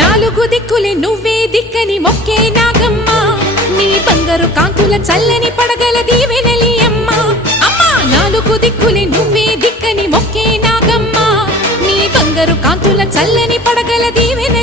నాలుగు దిక్కులే నువ్వే దిక్కని మొక్కే నాగమ్మ నీ బంగారు కాంతుల చల్లని పడగల దీవెనలి అమ్మ అమ్మా నాలుగు దిక్కులే నువ్వే దిక్కని మొక్కే నాగమ్మ నీ బంగారు కాంతుల చల్లని పడగల దీవెన